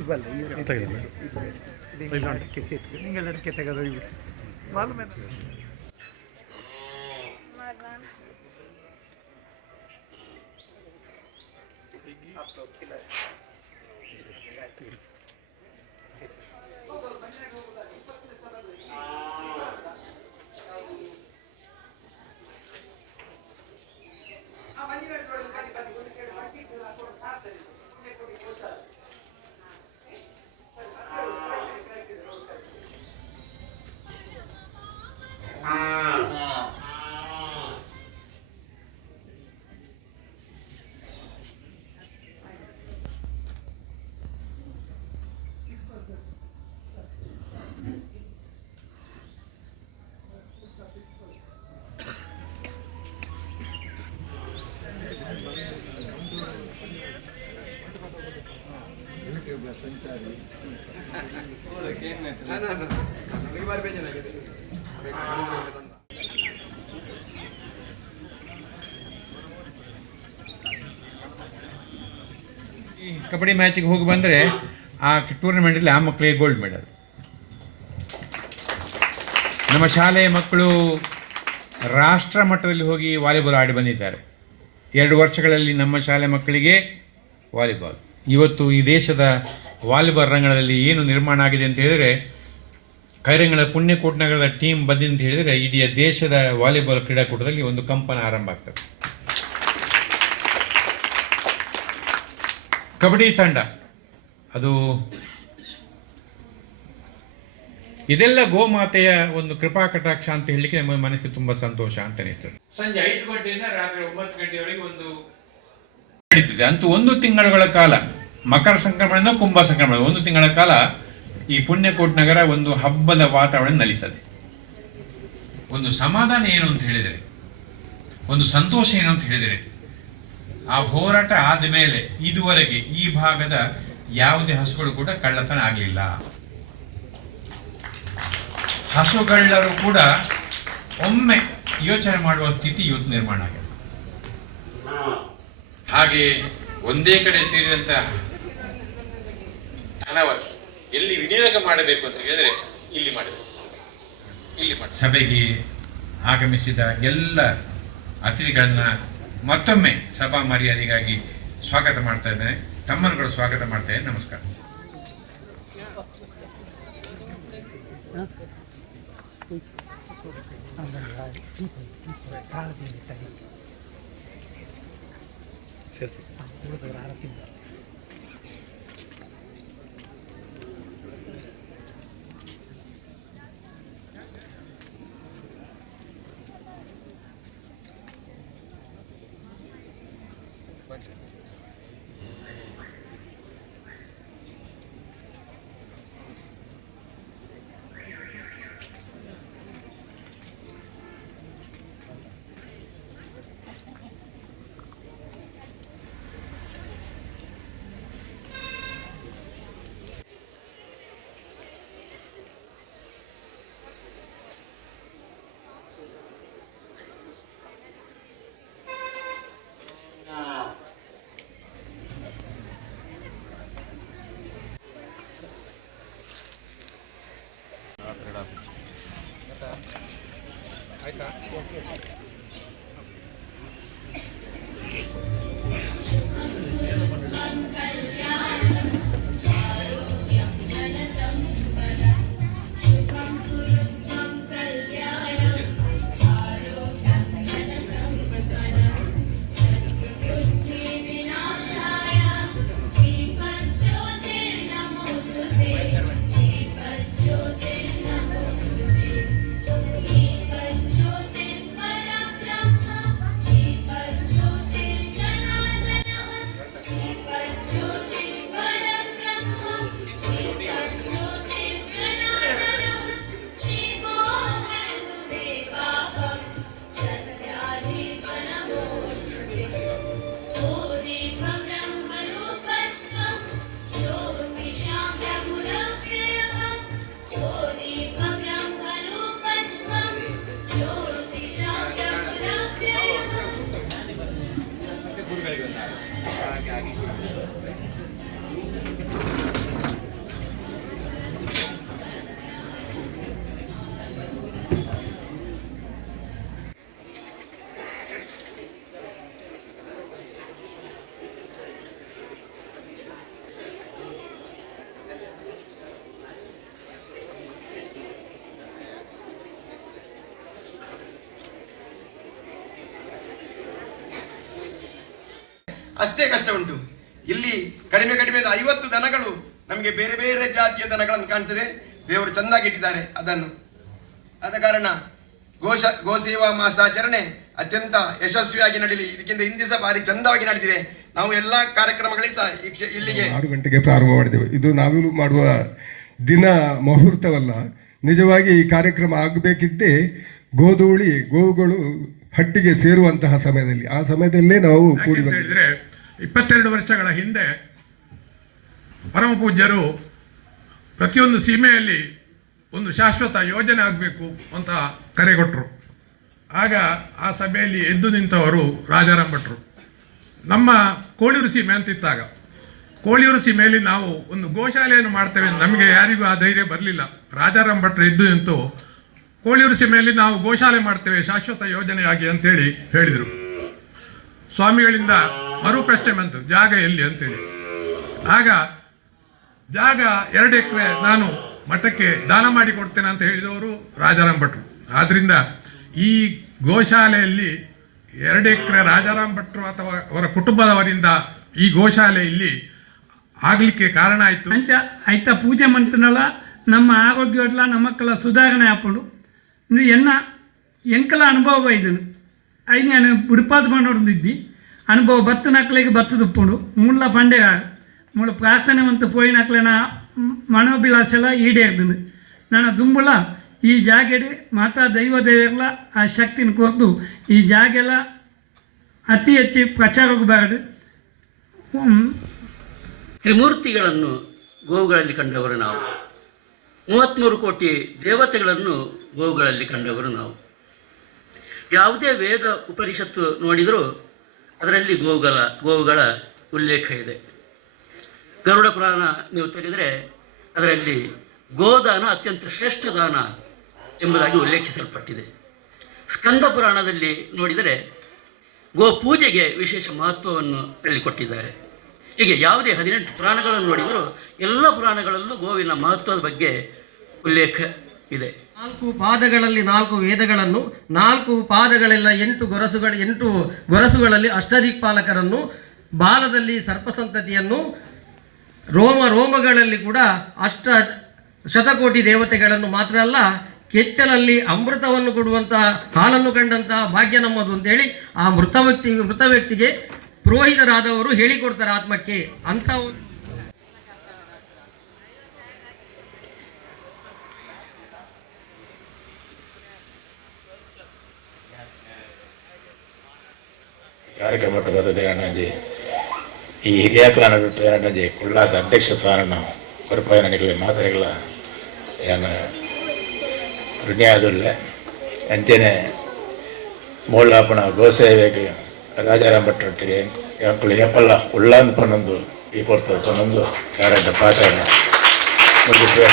ಇವಲ್ಲ ಇವರೇ ತೆಗೆದಿಲ್ಲ ಇಲ್ಲ ಕೆಸಿ ಇಟ್ಟು ನಿಂಗೆ ತೆಗೆದು ಇವು ಈ ಕಬಡ್ಡಿ ಮ್ಯಾಚಿಗೆ ಹೋಗಿ ಬಂದರೆ ಆ ಟೂರ್ನಮೆಂಟಲ್ಲಿ ಆ ಮಕ್ಕಳಿಗೆ ಗೋಲ್ಡ್ ಮೆಡಲ್ ನಮ್ಮ ಶಾಲೆಯ ಮಕ್ಕಳು ರಾಷ್ಟ್ರ ಮಟ್ಟದಲ್ಲಿ ಹೋಗಿ ವಾಲಿಬಾಲ್ ಆಡಿ ಬಂದಿದ್ದಾರೆ. ಎರಡು ವರ್ಷಗಳಲ್ಲಿ ನಮ್ಮ ಶಾಲೆ ಮಕ್ಕಳಿಗೆ ವಾಲಿಬಾಲ್ ಇವತ್ತು ಈ ದೇಶದ ವಾಲಿಬಾಲ್ ರಂಗದಲ್ಲಿ ಏನು ನಿರ್ಮಾಣ ಆಗಿದೆ ಅಂತ ಹೇಳಿದರೆ ಕೈರಂಗಳ ಪುಣ್ಯಕೋಟ್ ನಗರದ ಟೀಮ್ ಬಂದಿದೆ ಅಂತ ಹೇಳಿದರೆ ಇಡೀ ದೇಶದ ವಾಲಿಬಾಲ್ ಕ್ರೀಡಾಕೂಟದಲ್ಲಿ ಒಂದು ಕಂಪನ ಆರಂಭ ಆಗ್ತದೆ. ಕಬಡ್ಡಿ ತಂಡ. ಅದು ಇದೆಲ್ಲ ಗೋಮಾತೆಯ ಒಂದು ಕೃಪಾ ಕಟಾಕ್ಷ ಅಂತ ಹೇಳಲಿಕ್ಕೆ ನಮ್ಮ ಮನಸ್ಸಿಗೆ ತುಂಬಾ ಸಂತೋಷ ಅಂತ ಅನಿಸ್ತದೆ. ಸಂಜೆ ಐದು ಗಂಟೆಯಿಂದ ರಾತ್ರಿ ಒಂಬತ್ತು ಗಂಟೆವರೆಗೆ ಒಂದು ನಡೀತಿದೆ. ಅಂತೂ ಒಂದು ತಿಂಗಳುಗಳ ಕಾಲ ಮಕರ ಸಂಕ್ರಮಣದಿಂದ ಕುಂಭ ಸಂಕ್ರಮಣ ಒಂದು ತಿಂಗಳ ಕಾಲ ಈ ಪುಣ್ಯಕೋಟ್ ನಗರ ಒಂದು ಹಬ್ಬದ ವಾತಾವರಣ ನಲೀತದೆ. ಒಂದು ಸಮಾಧಾನ ಏನು ಅಂತ ಹೇಳಿದರೆ, ಒಂದು ಸಂತೋಷ ಏನು ಅಂತ ಹೇಳಿದರೆ, ಆ ಹೋರಾಟ ಆದ ಮೇಲೆ ಇದುವರೆಗೆ ಈ ಭಾಗದ ಯಾವುದೇ ಹಸುಗಳು ಕೂಡ ಕಳ್ಳತನ ಆಗಲಿಲ್ಲ. ಹಸುಗಳ್ಳರು ಕೂಡ ಒಮ್ಮೆ ಯೋಚನೆ ಮಾಡುವ ಸ್ಥಿತಿ ಇವತ್ತು ನಿರ್ಮಾಣ ಆಗಿದೆ. ಹಾಗೆ ಒಂದೇ ಕಡೆ ಸೇರಿದಂತ ಹಣವ ಎಲ್ಲಿ ವಿನಿಯೋಗ ಮಾಡಬೇಕು ಅಂತ ಹೇಳಿದ್ರೆ ಇಲ್ಲಿ ಮಾಡಬೇಕು. ಇಲ್ಲಿ ಮಾಡಿ ಸಭೆಗೆ ಆಗಮಿಸಿದ ಎಲ್ಲ ಅತಿಥಿಗಳನ್ನ ಮತ್ತೊಮ್ಮೆ ಸಭಾ ಮರ್ಯಾದೆಗಾಗಿ ಸ್ವಾಗತ ಮಾಡ್ತಾ ಇದ್ದೇನೆ. ತಮ್ಮನುಗಳು ಸ್ವಾಗತ ಮಾಡ್ತಾ ಇದ್ದೇನೆ ನಮಸ್ಕಾರ. ಸರಿ. よしよし。ಅಷ್ಟೇ ಕಷ್ಟ ಉಂಟು. ಇಲ್ಲಿ ಕಡಿಮೆ ಕಡಿಮೆ ಐವತ್ತು ದನಗಳು ನಮಗೆ ಬೇರೆ ಬೇರೆ ಜಾತಿಯ ದನಗಳನ್ನು ಕಾಣ್ತದೆ. ದೇವರು ಚೆಂದಾಗಿಟ್ಟಿದ್ದಾರೆ ಅದನ್ನು. ಆದ ಕಾರಣ ಗೋಶ ಗೋಸೇವಾ ಮಾಸಾಚರಣೆ ಅತ್ಯಂತ ಯಶಸ್ವಿಯಾಗಿ ನಡೀಲಿ. ಇದಕ್ಕಿಂತ ಹಿಂದೆ ಸಹ ಭಾರಿ ಚಂದವಾಗಿ ನಡೆದಿದೆ ನಾವು ಎಲ್ಲ ಕಾರ್ಯಕ್ರಮಗಳಿಗೆ ಸಹ ಈ ಇಲ್ಲಿಗೆ ಆರು ಗಂಟೆಗೆ ಪ್ರಾರಂಭ ಮಾಡಿದೆವು ಇದು ನಾವಿಲು ಮಾಡುವ ದಿನ ಮುಹೂರ್ತವಲ್ಲ. ನಿಜವಾಗಿ ಈ ಕಾರ್ಯಕ್ರಮ ಆಗಬೇಕಿದ್ದೇ ಗೋಧೂಳಿ ಗೋವುಗಳು ಹಟ್ಟಿಗೆ ಸೇರುವಂತಹ ಸಮಯದಲ್ಲಿ. ಆ ಸಮಯದಲ್ಲೇ ನಾವು ಕೂಡಿ ಬಂದಿದ್ದೇವೆ. ಇಪ್ಪತ್ತೆರಡು ವರ್ಷಗಳ ಹಿಂದೆ ಪರಮಪೂಜ್ಯರು ಪ್ರತಿಯೊಂದು ಸೀಮೆಯಲ್ಲಿ ಒಂದು ಶಾಶ್ವತ ಯೋಜನೆ ಆಗಬೇಕು ಅಂತ ಕರೆ ಕೊಟ್ಟರು ಆಗ ಆ ಸಭೆಯಲ್ಲಿ ಎದ್ದು ನಿಂತವರು ರಾಜಾರಾಮ್ ಭಟ್ರು ನಮ್ಮ ಕೋಳಿಯೂರು ಸೀಮೆ ಅಂತಿತ್ತಾಗ. ಕೋಳಿಯೂರು ಸೀಮೆಯಲ್ಲಿ ನಾವು ಒಂದು ಗೋಶಾಲೆಯನ್ನು ಮಾಡ್ತೇವೆ ನಮಗೆ ಯಾರಿಗೂ ಆ ಧೈರ್ಯ ಬರಲಿಲ್ಲ. ರಾಜಾರಾಮ್ ಭಟ್ರು ಎದ್ದು ನಿಂತು, ಕೋಳಿಯೂರು ಸೀಮೆಯಲ್ಲಿ ನಾವು ಗೋಶಾಲೆ ಮಾಡ್ತೇವೆ, ಶಾಶ್ವತ ಯೋಜನೆಯಾಗಿ ಅಂತೇಳಿ ಹೇಳಿದರು. ಸ್ವಾಮಿಗಳಿಂದ ಮರು ಪ್ರಶ್ನೆ ಬಂತು. ಜಾಗ ಎಲ್ಲಿ ಅಂತೇಳಿ. ಆಗ ಜಾಗ ಎರಡು ಎಕರೆ ನಾನು ಮಠಕ್ಕೆ ದಾನ ಮಾಡಿ ಕೊಡ್ತೇನೆ ಅಂತ ಹೇಳಿದವರು ರಾಜಾರಾಮ್ ಭಟ್ರು. ಆದ್ದರಿಂದ ಈ ಗೋಶಾಲೆಯಲ್ಲಿ ಎರಡು ಎಕರೆ ರಾಜಾರಾಮ್ ಭಟ್ರು ಅಥವಾ ಅವರ ಕುಟುಂಬದವರಿಂದ ಈ ಗೋಶಾಲೆ ಇಲ್ಲಿ ಆಗ್ಲಿಕ್ಕೆ ಕಾರಣ ಆಯಿತು. ಅಂಚ ಆಯ್ತಾ ಪೂಜೆ ಮಂತ್ರನಲ್ಲ, ನಮ್ಮ ಆರೋಗ್ಯ ನಮ್ಮಕ್ಕಳ ಸುಧಾರಣೆ ಹಾಕೊಂಡು. ಎನ್ನ ಎಂಕಲ ಅನುಭವ ಇದನ್ನು ಐದು ನಾನು ಬಿಡುಪಾದ ಮಾಡೋದಿದ್ದಿ ಅನುಭವ ಬತ್ತು ನಕ್ಲಿಗೆ ಬತ್ತು ತುಪ್ಪುಂಡು. ಮುಳ್ಳ ಪಂಡೆ ಮುಳ್ಳ ಪ್ರಾರ್ಥನೆ ಮಂತು ಪೋಯಿನಕ್ಲೆನ ಈಡೇ ಈಡೇರ್ದನು. ನಾನು ದುಂಬುಳ ಈ ಜಾಗೆಡೆ ಮಾತಾ ದೈವ ದೇವರೆಲ್ಲ ಆ ಶಕ್ತಿನ ಕೊರ್ದು ಈ ಜಾಗೆಲ್ಲ ಅತಿ ಹೆಚ್ಚು ಪ್ರಚಾರಕ್ಕೆ ಬಾರದು ತ್ರಿಮೂರ್ತಿಗಳನ್ನು ಗೋವುಗಳಲ್ಲಿ ಕಂಡವರು ನಾವು. ಮೂವತ್ತ್ಮೂರು ಕೋಟಿ ದೇವತೆಗಳನ್ನು ಗೋವುಗಳಲ್ಲಿ ಕಂಡವರು ನಾವು. ಯಾವುದೇ ವೇದ ಉಪನಿಷತ್ತು ನೋಡಿದರೂ ಅದರಲ್ಲಿ ಗೋವುಗಳ ಗೋವುಗಳ ಉಲ್ಲೇಖ ಇದೆ. ಗರುಡ ಪುರಾಣ ನೀವು ತೆಗೆದರೆ ಅದರಲ್ಲಿ ಗೋದಾನ ಅತ್ಯಂತ ಶ್ರೇಷ್ಠ ದಾನ ಎಂಬುದಾಗಿ ಉಲ್ಲೇಖಿಸಲ್ಪಟ್ಟಿದೆ. ಸ್ಕಂದ ಪುರಾಣದಲ್ಲಿ ನೋಡಿದರೆ ಗೋ ಪೂಜೆಗೆ ವಿಶೇಷ ಮಹತ್ವವನ್ನು ಹೇಳಿಕೊಟ್ಟಿದ್ದಾರೆ. ಹೀಗೆ ಯಾವುದೇ ಹದಿನೆಂಟು ಪುರಾಣಗಳನ್ನು ನೋಡಿದರೂ ಎಲ್ಲ ಪುರಾಣಗಳಲ್ಲೂ ಗೋವಿನ ಮಹತ್ವದ ಬಗ್ಗೆ ಉಲ್ಲೇಖ ಇದೆ. ನಾಲ್ಕು ಪಾದಗಳಲ್ಲಿ ನಾಲ್ಕು ವೇದಗಳನ್ನು, ನಾಲ್ಕು ಪಾದಗಳೆಲ್ಲ ಎಂಟು ಗೊರಸುಗಳು, ಎಂಟು ಗೊರಸುಗಳಲ್ಲಿ ಅಷ್ಟದಿಕ್ಪಾಲಕರನ್ನು, ಬಾಲದಲ್ಲಿ ಸರ್ಪಸಂತತಿಯನ್ನು, ರೋಮ ರೋಮಗಳಲ್ಲಿ ಕೂಡ ಅಷ್ಟ ಶತಕೋಟಿ ದೇವತೆಗಳನ್ನು ಮಾತ್ರ ಅಲ್ಲ, ಕೆಚ್ಚಲಲ್ಲಿ ಅಮೃತವನ್ನು ಕೊಡುವಂತಹ ಹಾಲನ್ನು ಕಂಡಂತಹ ಭಾಗ್ಯ ನಮ್ಮದು ಅಂತೇಳಿ ಆ ಮೃತ ವ್ಯಕ್ತಿ, ಮೃತ ವ್ಯಕ್ತಿಗೆ ಪುರೋಹಿತರಾದವರು ಹೇಳಿಕೊಡ್ತಾರೆ ಆತ್ಮಕ್ಕೆ. ಅಂತ ಒಂದು ಕಾರ್ಯಕ್ರಮಕ್ಕೆ ಬರ್ತದೆ ಅಣ್ಣಾಜಿ ಈ ಹಿರಿಯ ಪ್ಲಾನಟ್ ಅಣ್ಣಾಜಿ ಕುಳ್ಳಾದ ಅಧ್ಯಕ್ಷ ಸ್ಥಾನ ಕೊರಪಾಯ ನನಗೆ ಮಾದರಿಗಳ ಏನು ಋಣಿಯಾದುಲ್ಲ ಅಂಚೆನೆ ಮೋಳ್ಳಾಪಣ ಗೋಸೇವೆಗೆ ರಾಜಾರಾಮ್ ಭಟ್ರೊಟ್ಟಿಗೆ ಯಾಕಳು ಎಪ್ಪಲ್ಲ ಉಳ್ಳಾನ್ ಪನ್ನೊಂದು ಈ ಕೊಡ್ತದೆ, ಪನ್ನೊಂದು ಯಾರಂತ ಪಾತ್ರ ಮುಗಿಸುವ